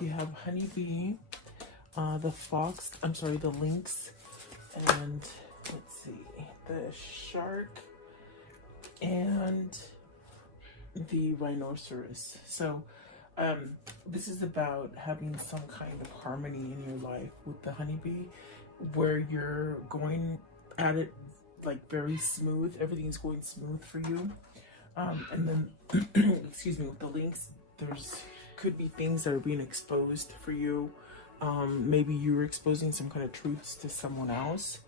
You have honeybee, the fox, the lynx, and let's see, the shark, and the rhinoceros. So this is about having some kind of harmony in your life with the honeybee, where you're going at it like very smooth. Everything's going smooth for you. And then, excuse me, with the lynx, there's could be things that are being exposed for you. Maybe you're exposing some kind of truths to someone else.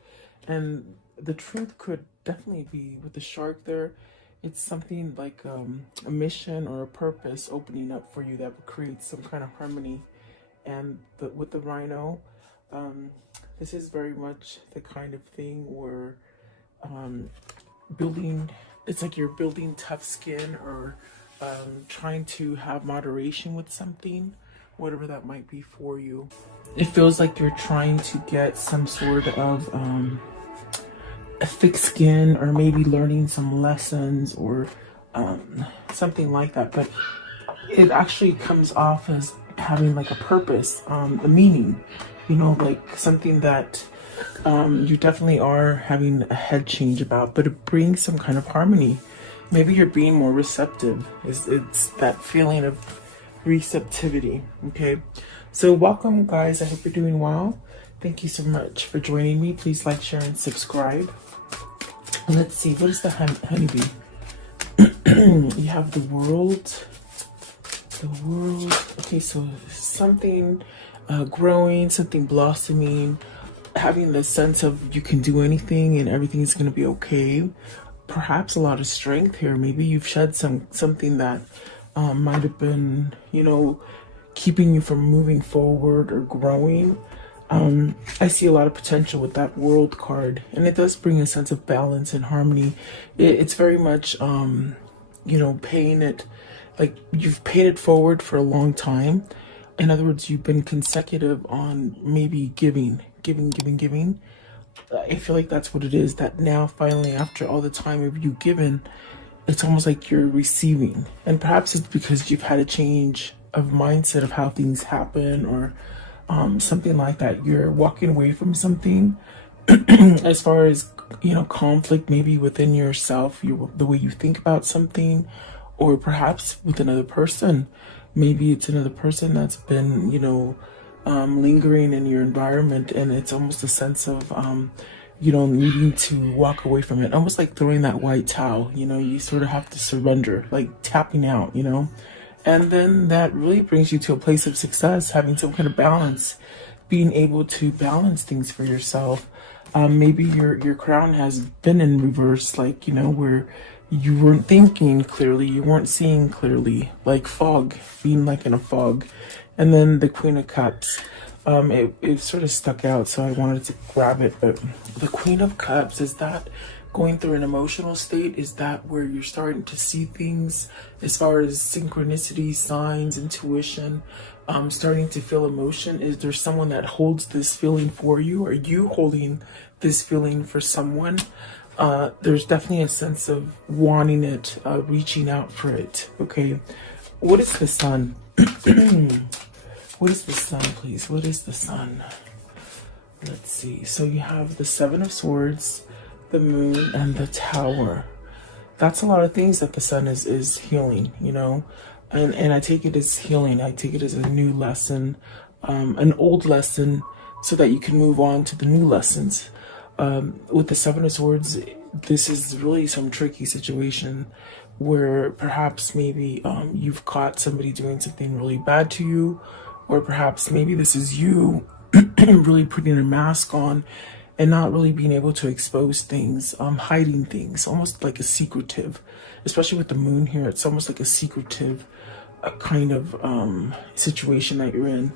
And the truth could definitely be with the shark there. It's something like a mission or a purpose opening up for you that would create some kind of harmony. And with the rhino, this is very much the kind of thing where building, it's like you're building tough skin, or trying to have moderation with something, whatever that might be for you. It feels like you're trying to get some sort of a thick skin, or maybe learning some lessons, or something like that. But it actually comes off as having like a purpose, a meaning, you know, like something that you definitely are having a head change about, but it brings some kind of harmony. Maybe you're being more receptive. It's that feeling of receptivity. Okay, so welcome guys, I hope you're doing well. Thank you so much for joining me. Please like, share, and subscribe. Let's see, what is the honeybee? You have the world. Okay, so something growing, something blossoming, having the sense of you can do anything and everything is going to be okay. Perhaps a lot of strength here. Maybe you've shed something that might have been, you know, keeping you from moving forward or growing. I see a lot of potential with that world card, and it does bring a sense of balance and harmony. It's very much, you know, paying it, like you've paid it forward for a long time. In other words, you've been consecutive on maybe giving. I feel like that's what it is, that now finally, after all the time of you given, it's almost like you're receiving. And perhaps it's because you've had a change of mindset of how things happen, or something like that. You're walking away from something as far as, you know, conflict maybe within yourself, the way you think about something, or perhaps with another person. Maybe it's another person that's been, you know, lingering in your environment, and it's almost a sense of you know, needing to walk away from it, almost like throwing that white towel. You know, you sort of have to surrender, like tapping out, you know. And then that really brings you to a place of success, having some kind of balance, being able to balance things for yourself. Maybe your crown has been in reverse, like, you know, where you weren't thinking clearly, you weren't seeing clearly, like fog, being like in a fog. And then the Queen of Cups, it sort of stuck out, so I wanted to grab it. But the Queen of Cups, is that going through an emotional state? Is that where you're starting to see things as far as synchronicity, signs, intuition, starting to feel emotion? Is there someone that holds this feeling for you? Are you holding this feeling for someone? There's definitely a sense of wanting it, reaching out for it. Okay, what is the Sun? What is the Sun, please? What is the Sun? Let's see. So you have the Seven of Swords, the Moon, and the Tower. That's a lot of things that the Sun is healing, you know. And I take it as healing. I take it as a new lesson, an old lesson, so that you can move on to the new lessons. With the Seven of Swords, this is really some tricky situation where perhaps maybe you've caught somebody doing something really bad to you, or perhaps maybe this is you really putting a mask on and not really being able to expose things, hiding things, almost like a secretive, especially with the Moon here. It's almost like a secretive kind of situation that you're in.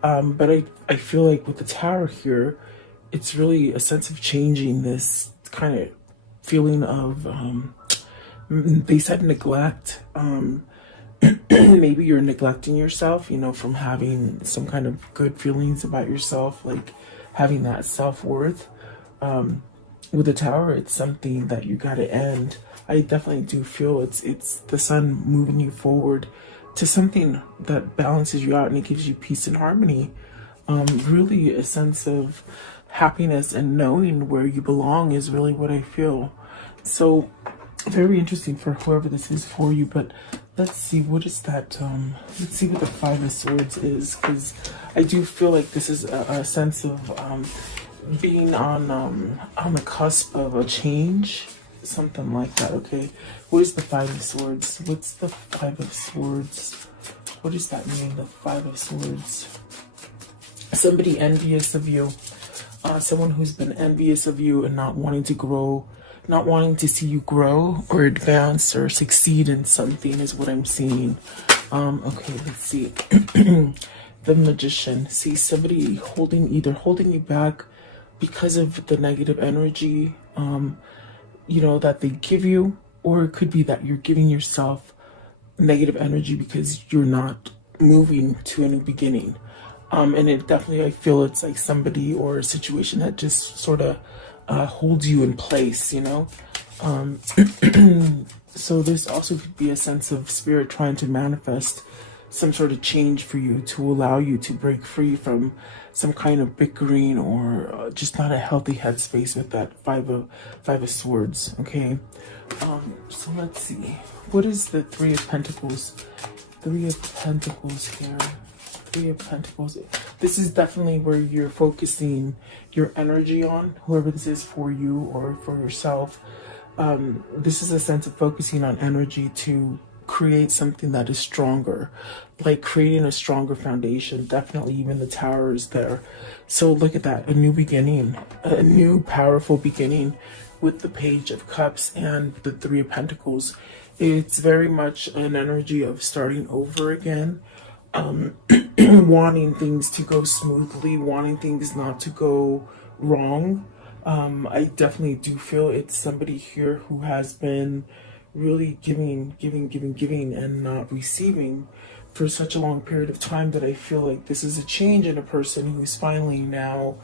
But I feel like with the Tower here, it's really a sense of changing this kind of feeling of, they said neglect. Maybe you're neglecting yourself, you know, from having some kind of good feelings about yourself, like having that self-worth. With the Tower, it's something that you got to end. I definitely do feel it's the Sun moving you forward, to something that balances you out and it gives you peace and harmony. Really a sense of happiness and knowing where you belong is really what I feel. So very interesting for whoever this is for you. But let's see, what is that? Let's see what the Five of Swords is, because I do feel like this is a sense of being on the cusp of a change, something like that. Okay, what is the Five of Swords? What's the Five of Swords? What does that mean, the Five of Swords? Somebody envious of you, someone who's been envious of you and not wanting to grow, not wanting to see you grow or advance or succeed in something is what I'm seeing. Okay, let's see. The Magician. See, somebody either holding you back because of the negative energy, you know, that they give you, or it could be that you're giving yourself negative energy because you're not moving to a new beginning. And it definitely, I feel it's like somebody or a situation that just sort of holds you in place, you know? So this also could be a sense of spirit trying to manifest some sort of change for you to allow you to break free from some kind of bickering or just not a healthy headspace with that Five of Swords, okay? So let's see. What is the Three of Pentacles? Three of Pentacles here. Three of Pentacles. This is definitely where you're focusing your energy on, whoever this is for you or for yourself. This is a sense of focusing on energy to create something that is stronger, like creating a stronger foundation. Definitely even the Tower is there. So look at that, a new beginning, a new powerful beginning with the Page of Cups and the Three of Pentacles. It's very much an energy of starting over again. Wanting things to go smoothly, wanting things not to go wrong. I definitely do feel it's somebody here who has been really giving and not receiving for such a long period of time, that I feel like this is a change in a person who's finally now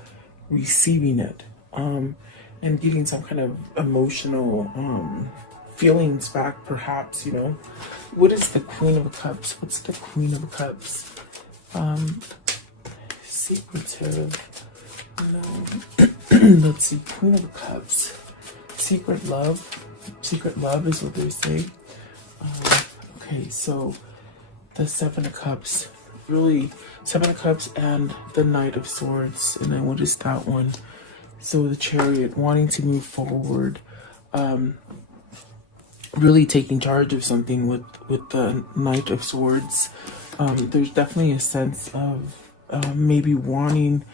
receiving it, and getting some kind of emotional feelings back, perhaps, you know. What is the Queen of Cups? What's the Queen of Cups? Secretive. No. Let's see. Queen of Cups. Secret love. Secret love is what they say. Okay, so the Seven of Cups. Really, Seven of Cups and the Knight of Swords. And then what is that one? So the Chariot, wanting to move forward. Really taking charge of something with the Knight of Swords. There's definitely a sense of maybe wanting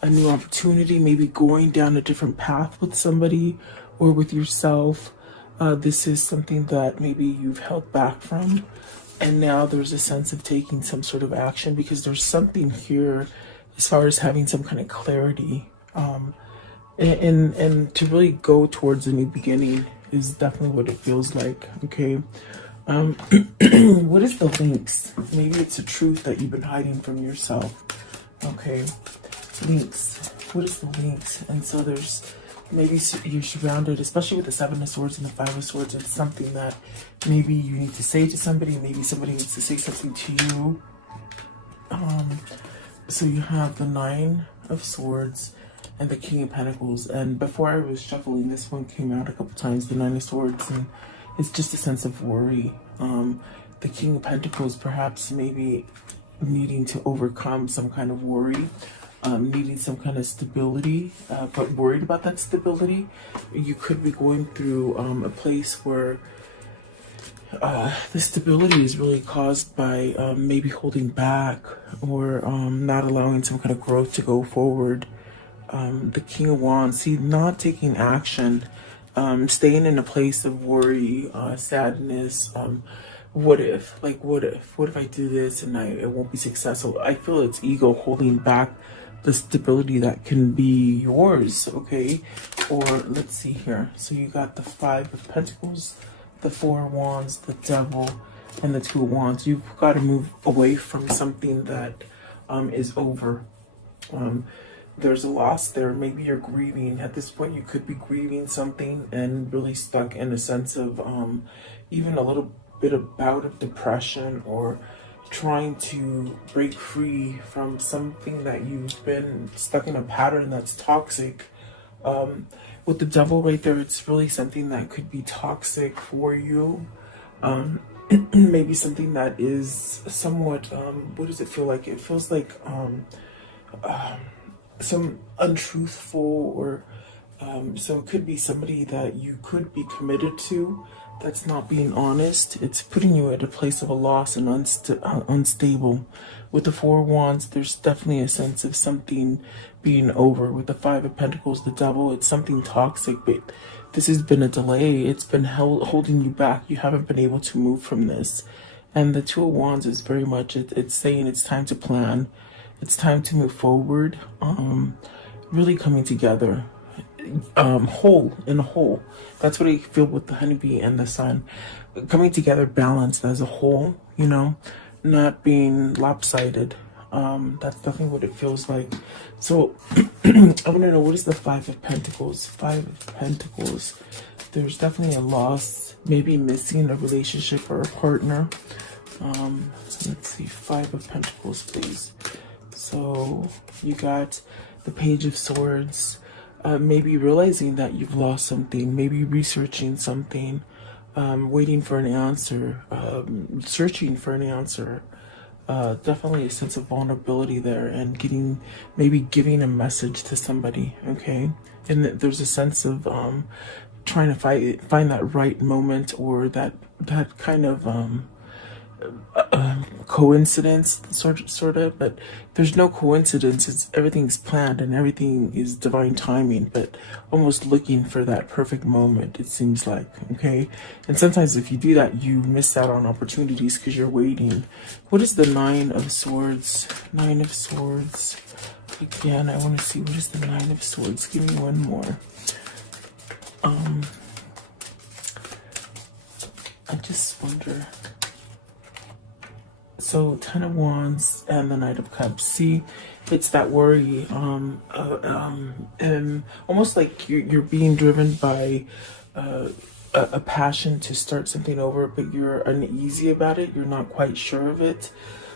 a new opportunity, maybe going down a different path with somebody or with yourself. This is something that maybe you've held back from, and now there's a sense of taking some sort of action, because there's something here as far as having some kind of clarity, and to really go towards a new beginning is definitely what it feels like. Okay. What is the Lynx? Maybe it's a truth that you've been hiding from yourself. Okay, Lynx. What is the Lynx? And so there's, maybe you're surrounded, especially with the Seven of Swords and the Five of Swords. It's something that maybe you need to say to somebody. Maybe somebody needs to say something to you. So you have the Nine of Swords and the King of Pentacles. And before I was shuffling, this one came out a couple times, the Nine of Swords, and it's just a sense of worry. The King of Pentacles, perhaps maybe needing to overcome some kind of worry, needing some kind of stability, but worried about that stability. You could be going through a place where the stability is really caused by maybe holding back or not allowing some kind of growth to go forward. The King of Wands, see, not taking action, staying in a place of worry, sadness. What if I do this and it won't be successful? I feel it's ego holding back the stability that can be yours. Okay, or let's see here. So you got the Five of Pentacles, the Four of Wands, the Devil, and the Two of Wands. You've got to move away from something that is over. There's a loss there. Maybe you're grieving. At this point, you could be grieving something and really stuck in a sense of even a little bit of bout of depression, or trying to break free from something that you've been stuck in a pattern that's toxic. With the devil right there, it's really something that could be toxic for you. Maybe something that is somewhat, what does it feel like? It feels like some untruthful, or so it could be somebody that you could be committed to that's not being honest. It's putting you at a place of a loss and unstable. With the Four of Wands, there's definitely a sense of something being over. With the Five of Pentacles, the devil, it's something toxic, but this has been a delay. It's been holding you back. You haven't been able to move from this. And the Two of Wands is very much, it's saying it's time to plan. It's time to move forward. Really coming together. Whole in a whole. That's what I feel with the honeybee and the sun. Coming together balanced as a whole, you know, not being lopsided. That's definitely what it feels like. So I want to know, what is the Five of Pentacles? Five of Pentacles. There's definitely a loss, maybe missing a relationship or a partner. So let's see, Five of Pentacles, please. So you got the Page of Swords. Maybe realizing that you've lost something, maybe researching something, waiting for an answer, searching for an answer. Definitely a sense of vulnerability there, and maybe giving a message to somebody, okay? And there's a sense of trying to find that right moment, or that kind of coincidence, sort of, but there's no coincidence. Everything's planned and everything is divine timing, but almost looking for that perfect moment, it seems like, okay? And sometimes if you do that, you miss out on opportunities because you're waiting. What is the Nine of Swords? Nine of Swords. Again, I want to see, what is the Nine of Swords? Give me one more. I just wonder. So 10 of Wands and the Knight of Cups. See, it's that worry, almost like you're being driven by a passion to start something over, but you're uneasy about it. You're not quite sure of it.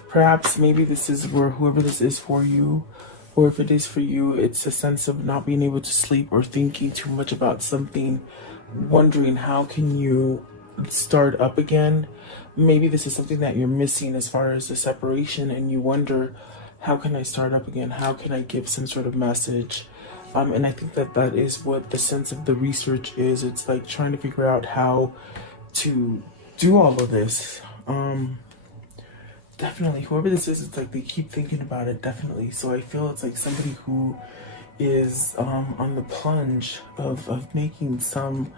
Perhaps maybe this is where whoever this is for you, or if it is for you, it's a sense of not being able to sleep or thinking too much about something, wondering how can you start up again. Maybe this is something that you're missing as far as the separation, and you wonder, how can I start up again? How can I give some sort of message? And I think that is what the sense of the research is. It's like trying to figure out how to do all of this. Definitely, whoever this is, it's like they keep thinking about it, definitely. So I feel it's like somebody who is on the plunge of making some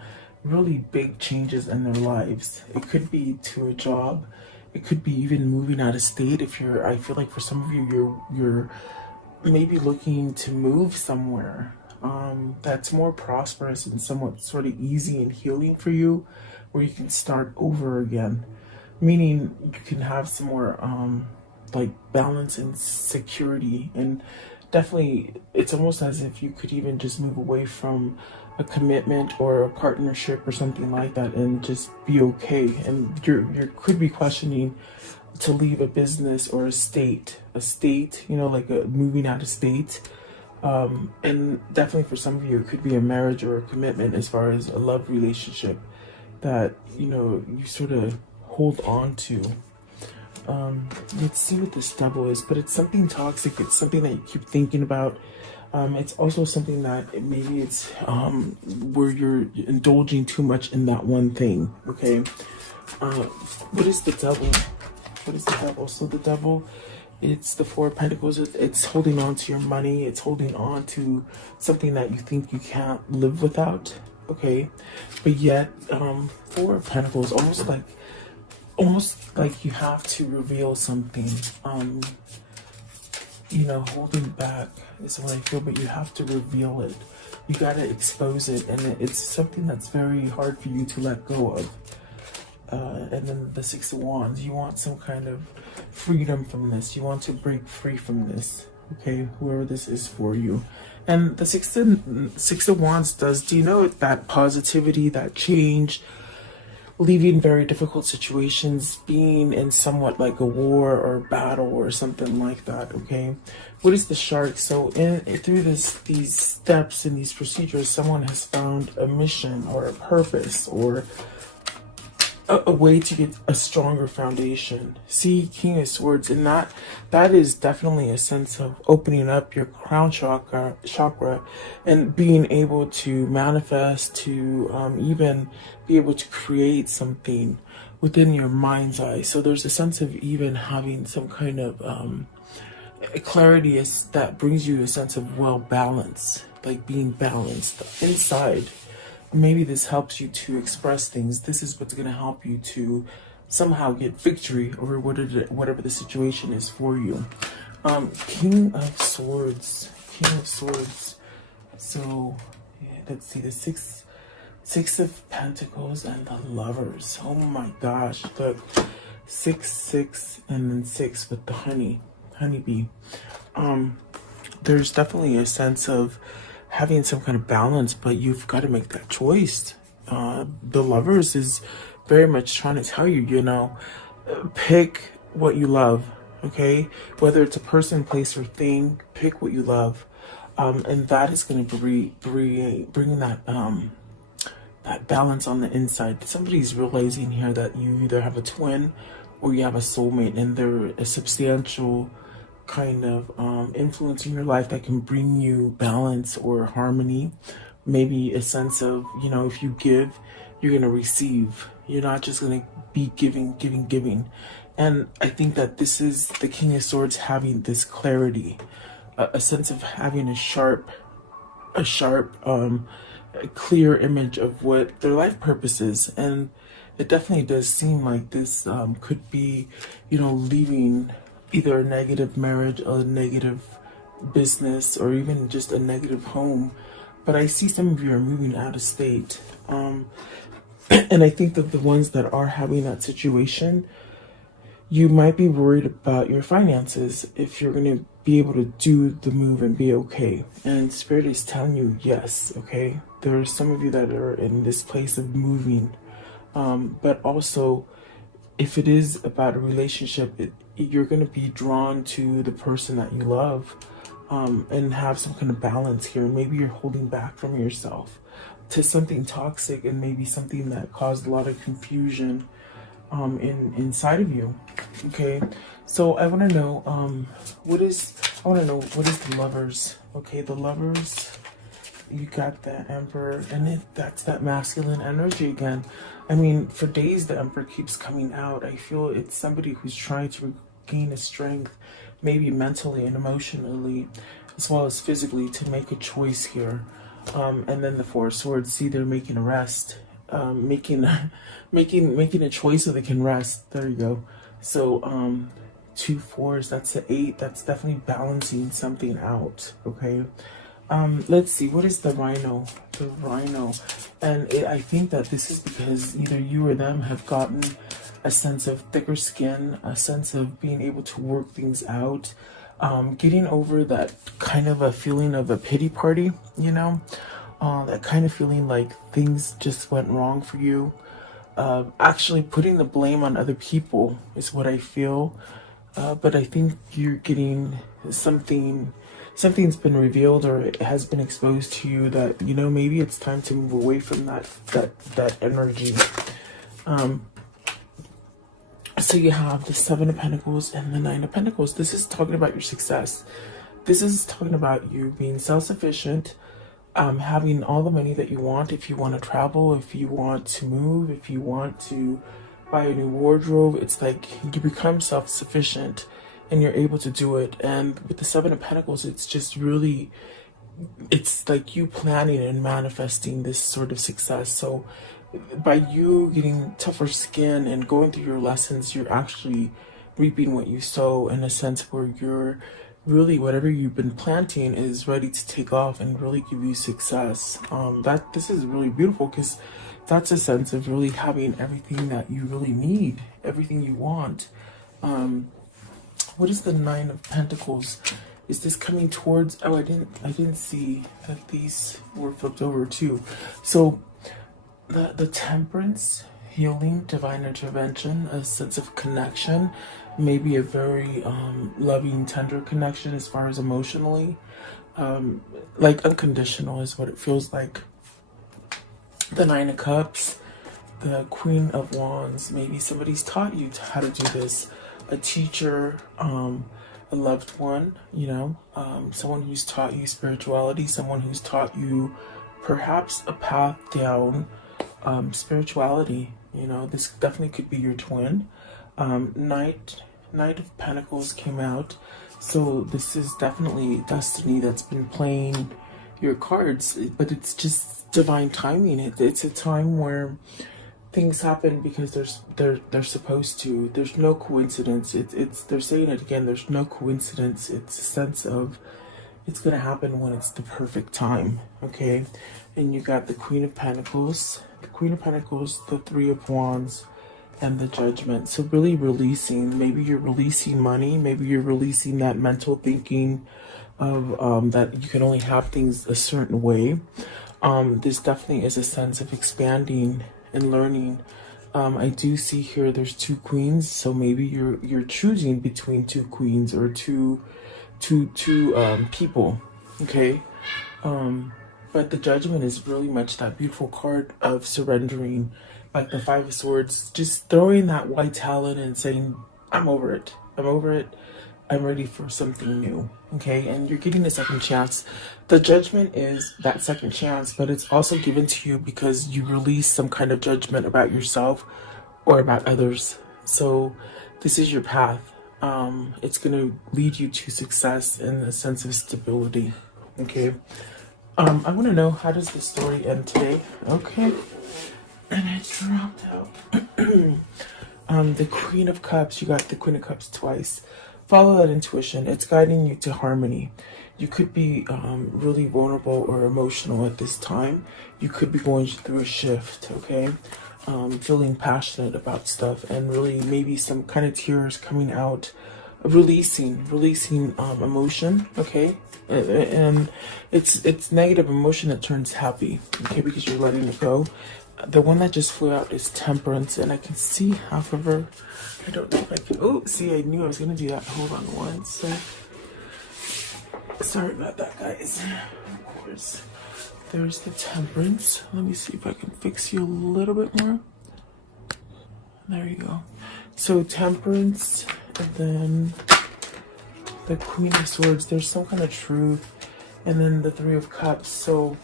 really big changes in their lives. It could be to a job. It could be even moving out of state. I feel like for some of you, you're maybe looking to move somewhere that's more prosperous and somewhat sort of easy and healing for you, where you can start over again. Meaning you can have some more like balance and security, and definitely it's almost as if you could even just move away from a commitment or a partnership or something like that and just be okay. And you could be questioning to leave a business or a state, you know, like moving out of state. And definitely for some of you, it could be a marriage or a commitment as far as a love relationship that, you know, you sort of hold on to. Let's see what this Devil is, but it's something toxic. It's something that you keep thinking about. It's also something that maybe it's where you're indulging too much in that one thing, okay? What is the Devil? What is the Devil? So the Devil, it's the Four of Pentacles. It's holding on to your money. It's holding on to something that you think you can't live without, okay? But yet, Four of Pentacles, almost like you have to reveal something. You know, holding back is what I feel, but you have to reveal it. You gotta expose it, and it's something that's very hard for you to let go of. And then the Six of Wands, you want some kind of freedom from this. You want to break free from this, okay? Whoever this is for you. And the Six of Wands do you know that positivity, that change, leaving very difficult situations, being in somewhat like a war or battle or something like that. Okay, what is the shark? So in through these steps and these procedures, someone has found a mission or a purpose or a way to get a stronger foundation. See, King of Swords, and that is definitely a sense of opening up your crown chakra and being able to manifest, to even be able to create something within your mind's eye. So there's a sense of even having some kind of clarity that brings you a sense of well balance, like being balanced inside. Maybe this helps you to express things. This is what's going to help you to somehow get victory over whatever the situation is for you. King of Swords. King of Swords. So, yeah, let's see. The Six of Pentacles and the Lovers. Oh my gosh. Look. 6, and then 6 with the honeybee. There's definitely a sense of having some kind of balance, but you've got to make that choice. The Lovers is very much trying to tell you, you know, pick what you love, okay? Whether it's a person, place, or thing, pick what you love. And that is going to bring that that balance on the inside. Somebody's realizing here that you either have a twin or you have a soulmate, and they're a substantial kind of influence in your life that can bring you balance or harmony. Maybe a sense of, you know, if you give, you're going to receive. You're not just going to be giving. And I think that this is the King of Swords having this clarity, a sense of having a sharp, clear image of what their life purpose is. And it definitely does seem like this could be, you know, leaving either a negative marriage, a negative business, or even just a negative home. But I see some of you are moving out of state. And I think that the ones that are having that situation, you might be worried about your finances, if you're going to be able to do the move and be okay. And Spirit is telling you yes, okay? There are some of you that are in this place of moving. But also, if it is about a relationship, you're going to be drawn to the person that you love, and have some kind of balance here. Maybe you're holding back from yourself to something toxic, and maybe something that caused a lot of confusion inside of you. Okay, so I want to know what is the Lovers. Okay, the Lovers, you got the Emperor, and that's that masculine energy again. I mean, for days the Emperor keeps coming out. I feel it's somebody who's trying to gain a strength, maybe mentally and emotionally, as well as physically, to make a choice here. And then the Four of Swords, see, they're making a rest, making a choice so they can rest. There you go. So 2 4s, that's the 8. That's definitely balancing something out. Okay. Let's see, what is the Rhino? The Rhino. And I think that this is because either you or them have gotten a sense of thicker skin, a sense of being able to work things out, getting over that kind of a feeling of a pity party, you know, that kind of feeling like things just went wrong for you. Actually putting the blame on other people is what I feel. But I think you're getting something's been revealed, or it has been exposed to you, that, you know, maybe it's time to move away from that energy. So you have the 7 of Pentacles and the 9 of Pentacles. This is talking about your success. This is talking about you being self-sufficient, having all the money that you want. If you want to travel, if you want to move, if you want to buy a new wardrobe, it's like you become self-sufficient and you're able to do it. And with the 7 of Pentacles, it's just really, it's like you planning and manifesting this sort of success. So by you getting tougher skin and going through your lessons, you're actually reaping what you sow, in a sense where you're really, whatever you've been planting is ready to take off and really give you success. This is really beautiful, because that's a sense of really having everything that you really need, everything you want. What is the 9 of Pentacles? Is this coming towards, oh, I didn't see that these were flipped over too. So the Temperance, healing, divine intervention, a sense of connection, maybe a very loving, tender connection as far as emotionally. Like unconditional is what it feels like. The Nine of Cups, the Queen of Wands. Maybe somebody's taught you how to do this. A teacher, a loved one, someone who's taught you spirituality, someone who's taught you perhaps a path down spirituality. This definitely could be your twin. Knight of Pentacles came out. So this is definitely destiny that's been playing your cards, but it's just divine timing. It's a time where things happen because they're supposed to. There's no coincidence. They're saying it again. There's no coincidence. It's a sense of it's gonna happen when it's the perfect time. Okay, and you got the Queen of Pentacles, the Three of Wands, and the Judgment. So really releasing. Maybe you're releasing money. Maybe you're releasing that mental thinking of that you can only have things a certain way. This definitely is a sense of expanding and learning. I do see here there's two queens, so maybe you're choosing between two queens or two people. Okay, but the Judgment is really much that beautiful card of surrendering, like the Five of Swords, just throwing that white talon and saying, I'm over it. I'm ready for something new. Okay, and you're getting a second chance. The Judgment is that second chance, but it's also given to you because you release some kind of judgment about yourself or about others. So this is your path. It's going to lead you to success and a sense of stability. Okay, I want to know, how does the story end today? Okay, and it dropped out. The Queen of Cups, you got the Queen of Cups twice. Follow that intuition. It's guiding you to harmony. You could be really vulnerable or emotional at this time. You could be going through a shift, okay? Feeling passionate about stuff and really maybe some kind of tears coming out, releasing emotion, okay? And it's negative emotion that turns happy, okay, because you're letting it go. The one that just flew out is Temperance, and I can see half of her. I don't know if I can. Oh, see, I knew I was going to do that. Hold on one sec. Sorry about that, guys. Of course. There's the Temperance. Let me see if I can fix you a little bit more. There you go. So Temperance, and then the Queen of Swords. There's some kind of truth. And then the Three of Cups. So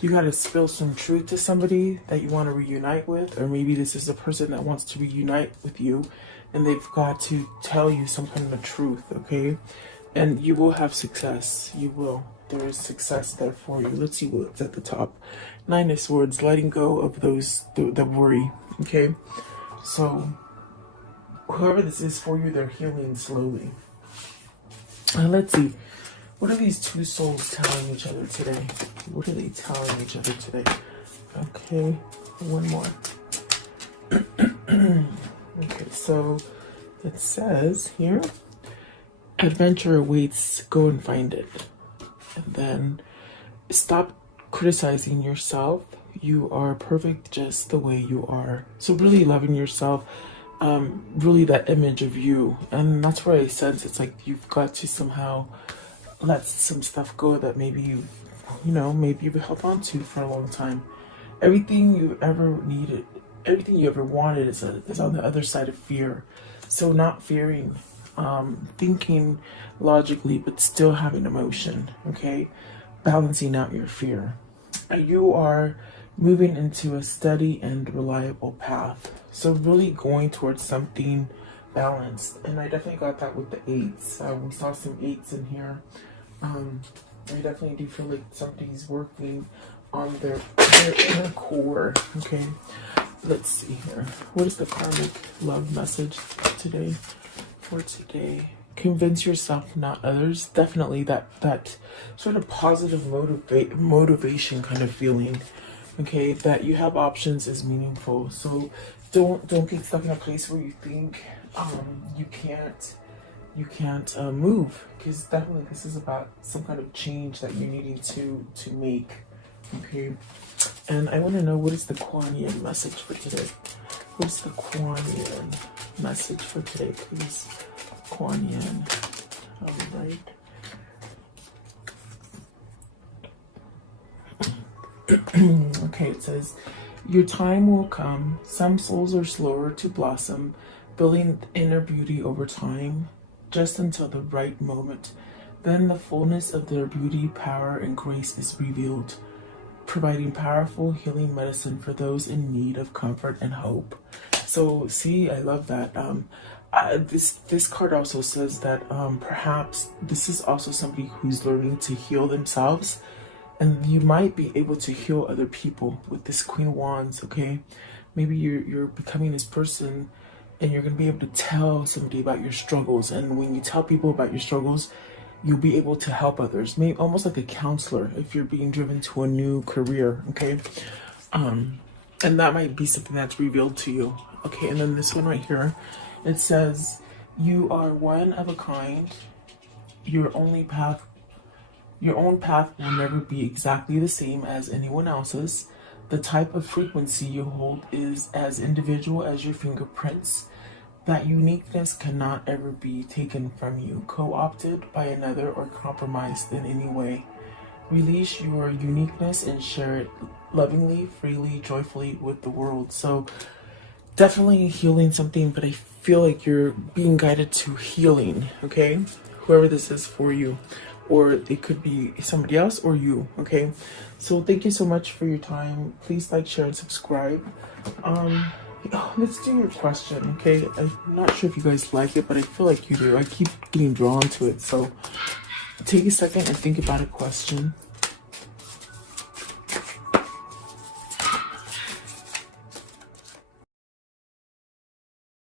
you got to spill some truth to somebody that you want to reunite with, or maybe this is a person that wants to reunite with you and they've got to tell you some kind of truth, okay? And you will have success. You will. There is success there for you. Let's see what's at the top. Nine of Swords, letting go of those, the worry, okay? So whoever this is for you, they're healing slowly. Let's see. What are these two souls telling each other today? What are they telling each other today? Okay, one more. Okay, so it says here, adventure awaits, go and find it. And then stop criticizing yourself. You are perfect just the way you are. So really loving yourself, really that image of you. And that's where I sense it's like you've got to somehow let some stuff go that maybe maybe you've held on to for a long time. Everything you've ever needed, everything you ever wanted is on the other side of fear. So not fearing, thinking logically, but still having emotion, okay? Balancing out your fear. You are moving into a steady and reliable path. So really going towards something balanced. And I definitely got that with the eights. We saw some eights in here. I definitely do feel like somebody's working on their inner core. Okay, let's see here. What is the karmic love message today? For today, convince yourself, not others. Definitely that sort of positive motivation kind of feeling. Okay, that you have options is meaningful. So don't get stuck in a place where you think you can't move, because definitely this is about some kind of change that you're needing to make. Okay, and I want to know, what is the Kuan Yin message for today? What's the Kuan Yin message for today, please? Kuan Yin. All right. Okay, it says, your time will come. Some souls are slower to blossom, building inner beauty over time, just until the right moment. Then the fullness of their beauty, power, and grace is revealed, providing powerful healing medicine for those in need of comfort and hope. So, see, I love that. This card also says that perhaps this is also somebody who's learning to heal themselves, and you might be able to heal other people with this Queen of Wands. Okay, maybe you're becoming this person, and you're gonna be able to tell somebody about your struggles. And when you tell people about your struggles, you'll be able to help others. Maybe almost like a counselor if you're being driven to a new career. Okay, and that might be something that's revealed to you. Okay, and then this one right here, it says, you are one of a kind. Your own path will never be exactly the same as anyone else's. The type of frequency you hold is as individual as your fingerprints. That uniqueness cannot ever be taken from you, co-opted by another, or compromised in any way. Release your uniqueness and share it lovingly, freely, joyfully with the world. So definitely healing something, but I feel like you're being guided to healing, okay? Whoever this is for you, or it could be somebody else or you, okay? So thank you so much for your time. Please like, share, and subscribe. Let's do your question, okay? I'm not sure if you guys like it, but I feel like you do. I keep getting drawn to it, so take a second and think about a question.